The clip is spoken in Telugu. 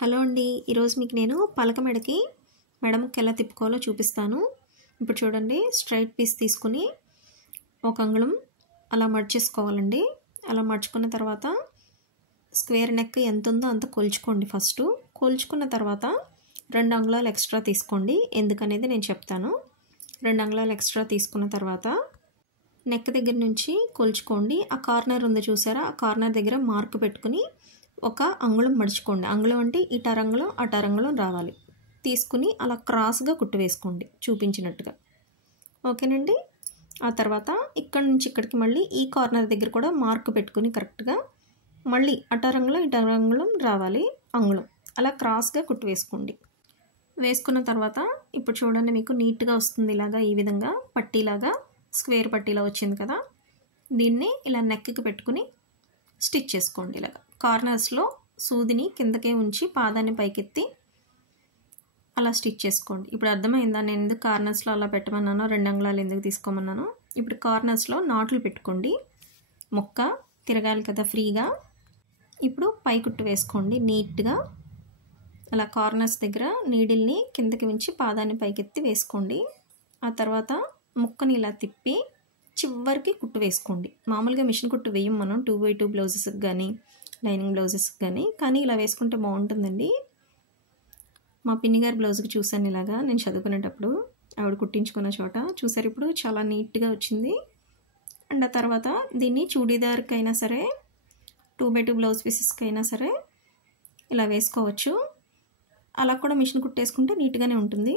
హలో అండి, ఈరోజు మీకు నేను పలక మెడకి మెడముకి ఎలా తిప్పుకోవాలో చూపిస్తాను. ఇప్పుడు చూడండి, స్ట్రైట్ పీస్ తీసుకుని ఒక అంగుళం అలా మర్చేసుకోవాలండి. అలా మర్చుకున్న తర్వాత స్క్వేర్ నెక్ ఎంత ఉందో అంత కొలుచుకోండి. ఫస్ట్ కొలుచుకున్న తర్వాత 2 అంగుళాలు ఎక్స్ట్రా తీసుకోండి. ఎందుకనేది నేను చెప్తాను. 2 అంగుళాలు ఎక్స్ట్రా తీసుకున్న తర్వాత నెక్ దగ్గర నుంచి కొలుచుకోండి. ఆ కార్నర్ ఉంది చూసారా, ఆ కార్నర్ దగ్గర మార్క్ పెట్టుకుని ఒక అంగుళం మడుచుకోండి. అంగుళం అంటే ఇటరంగుళం అటరంగుళం రావాలి. తీసుకుని అలా క్రాస్గా కుట్టు వేసుకోండి చూపించినట్టుగా. ఓకేనండి. ఆ తర్వాత ఇక్కడ నుంచి ఇక్కడికి మళ్ళీ ఈ కార్నర్ దగ్గర కూడా మార్క్ పెట్టుకుని కరెక్ట్గా మళ్ళీ అటరంగుళం ఇటరంగుళం రావాలి అంగుళం. అలా క్రాస్గా కుట్టు వేసుకోండి. వేసుకున్న తర్వాత ఇప్పుడు చూడండి, మీకు నీట్గా వస్తుంది. ఇలాగా ఈ విధంగా పట్టీలాగా స్క్వేర్ పట్టీలా వచ్చింది కదా. దీన్ని ఇలా నెక్కి పెట్టుకుని స్టిచ్ చేసుకోండి. ఇలాగా కార్నర్స్లో సూదిని కిందకే ఉంచి పాదాన్ని పైకెత్తి అలా స్టిచ్ చేసుకోండి. ఇప్పుడు అర్థమైందా నేను ఎందుకు కార్నర్స్లో అలా పెట్టమన్నానో, 2 అంగుళాలు ఎందుకు తీసుకోమన్నాను. ఇప్పుడు కార్నర్స్లో నాట్లు పెట్టుకోండి. మొక్క తిరగాలి కదా ఫ్రీగా. ఇప్పుడు పై కుట్టు వేసుకోండి నీట్గా. అలా కార్నర్స్ దగ్గర నీడిల్ని కిందకి ఉంచి పాదాన్ని పైకెత్తి వేసుకోండి. ఆ తర్వాత ముక్కని ఇలా తిప్పి చివరికి కుట్టు వేసుకోండి. మామూలుగా మిషన్ కుట్టు వేయం మనం 2x2 బ్లౌజెస్కి కానీ లైనింగ్ బ్లౌజెస్కి కానీ ఇలా వేసుకుంటే బాగుంటుందండి. మా పిన్ని గారి బ్లౌజ్కి చూసాను ఇలాగా, నేను చదువుకునేటప్పుడు ఆవిడ కుట్టించుకున్న చోట చూసారు. ఇప్పుడు చాలా నీట్గా వచ్చింది. అండ్ ఆ తర్వాత దీన్ని చూడీదార్కి అయినా సరే 2x2 బ్లౌజ్ పీసెస్కి అయినా సరే ఇలా వేసుకోవచ్చు. అలా కూడా మిషన్ కుట్టేసుకుంటే నీట్గానే ఉంటుంది.